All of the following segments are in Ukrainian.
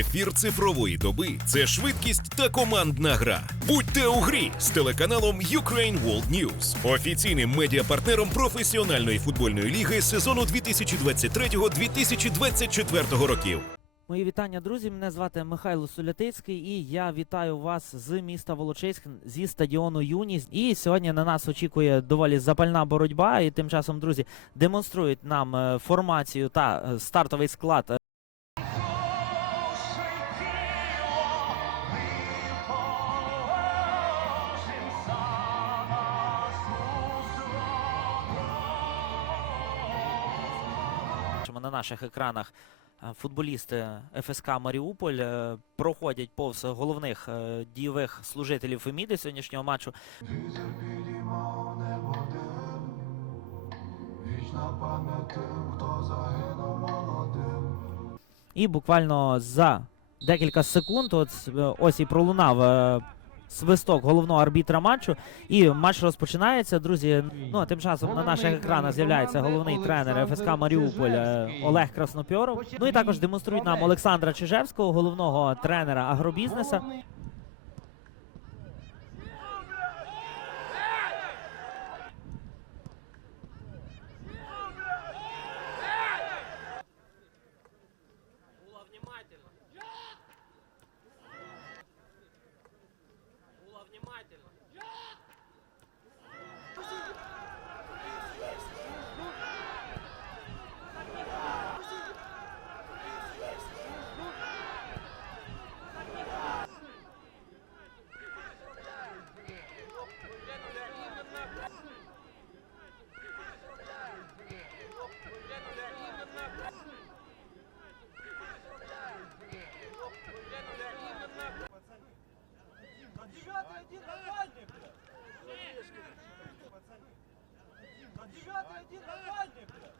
Ефір цифрової доби це швидкість та командна гра. Будьте у грі з телеканалом Ukraine World News, офіційним медіапартнером професіональної футбольної ліги сезону 2023-2024 років. Мої вітання, друзі. Мене звати Михайло Солятицький, і я вітаю вас з міста Волочиськ зі стадіону Юність. І сьогодні на нас очікує доволі запальна боротьба. І тим часом, друзі, демонструють нам е, формацію та е, стартовий склад на наших екранах е, футболісти ФСК Маріуполь е, проходять повз головних е, дійових служителів Феміди сьогоднішнього матчу. І буквально за декілька секунд, от ось і пролунав свисток головного арбітра матчу. І матч розпочинається. Друзі, ну а тим часом на наших екранах з'являється головний тренер ФСК Маріуполь е, Олег Краснопьоров. Ну і також демонструють нам Олександра Чижевського, головного тренера агробізнеса. Девятый один нормальный, блядь. На девятый один нормальный, блядь.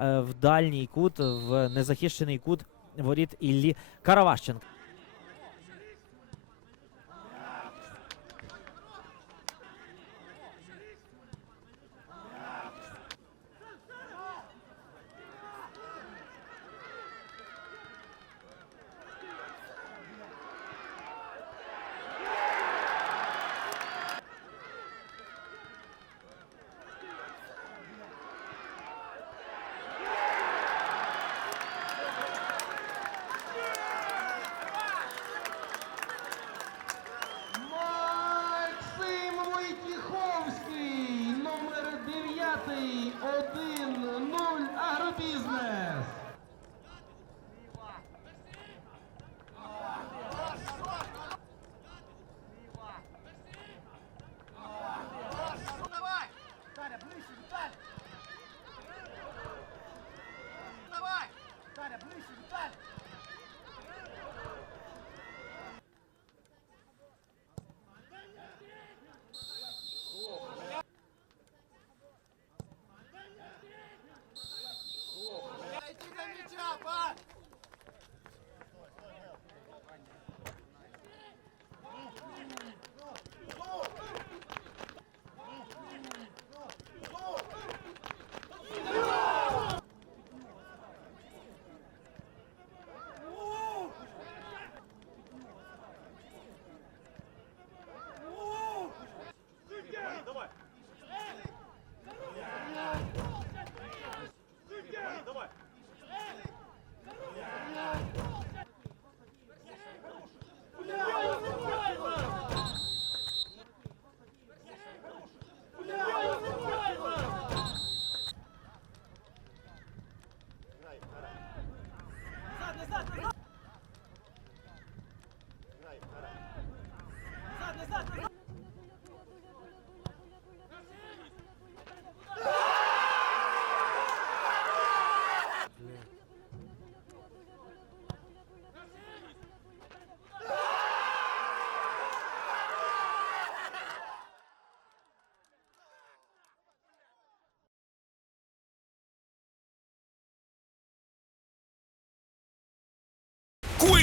В дальній кут, в незахищений кут воріт Іллі Караващенка.